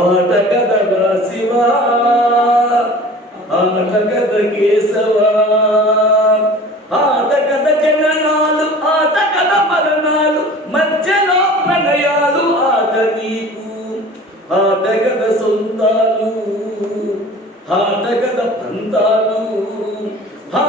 ಆಟಕದ ಶಿವ ಆಟಕದ ಕೇಸವ ఆటగద సొంతాలు ఆటగద పంతాలు ఆ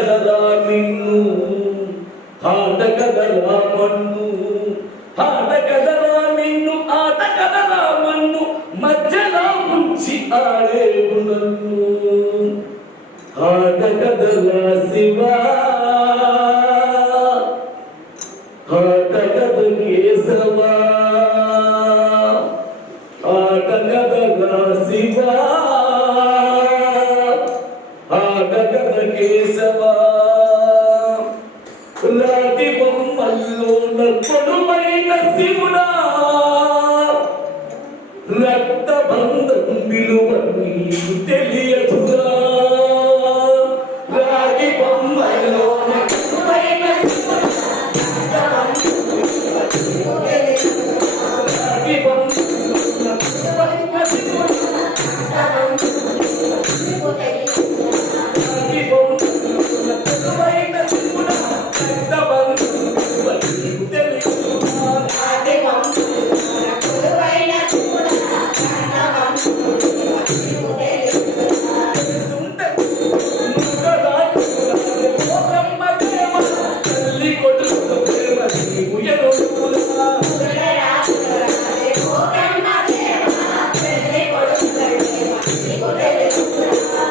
ಹಾಡಗದಾ ನಿನ್ನು ಹಾಡಗದಲ ಮಣ್ಣು ಹಾಡಗದಲ ನಿನ್ನು ಆಟಗದಲ ಮಣ್ಣು ಮಧ್ಯದ ಮುಂಚಿ ಆಡೇವು ನನ್ನು ಹಾಡಗದಲ ಶಿವ కేశవా లాటి బొమ్మల్లో నడుమైన శివుడా. రక్త బంధం విలువ తెలియదు.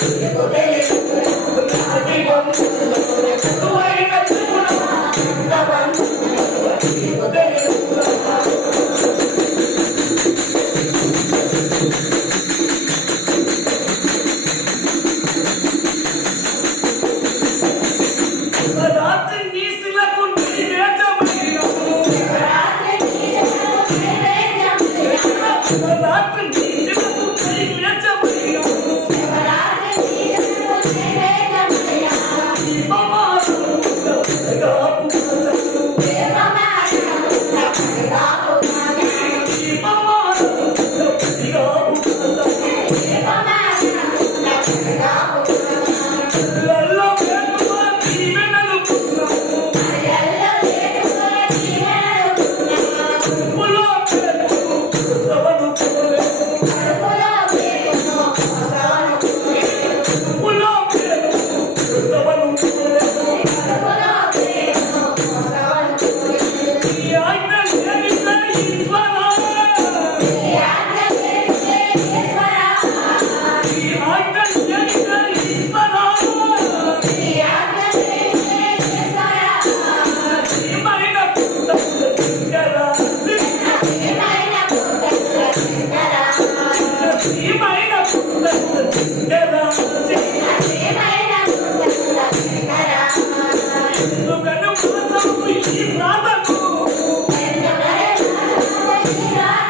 Thank you. Obrigada.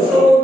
そう